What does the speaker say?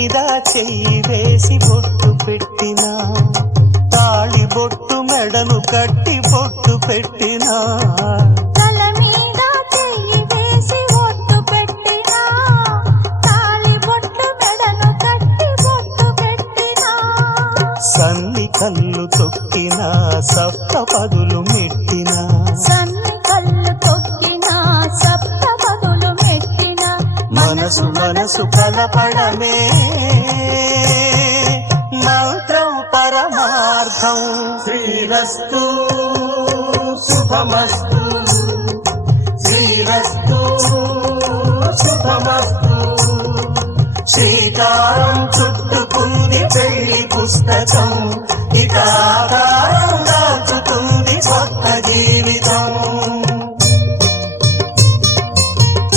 మీద చెయ్యి వేసి బొట్టు పెట్టినా, తాళి బొట్టు మెడను కట్టి బొట్టు పెట్టినా, తల మీద చెయ్యి వేసి బొట్టు పెట్టినా, తాళి బొట్టు మెడను కట్టి బొట్టు పెట్టినా, సన్ని కళ్ళు తొక్కినా సప్త పదులు మెట్టినా, సన్ని కళ్ళు తొక్కినా సప్త పదులు మెట్టినా, మనసు మనసు కలపడమే మంత్రం పరమార్థం. శ్రీరస్తు శుభమస్తు, శ్రీరస్తు శుభమస్తు. శ్రీకారం చుట్టుకుంది పెళ్లి పుస్తకం, ఇక ఆకారం దాచుతుంది కొత్త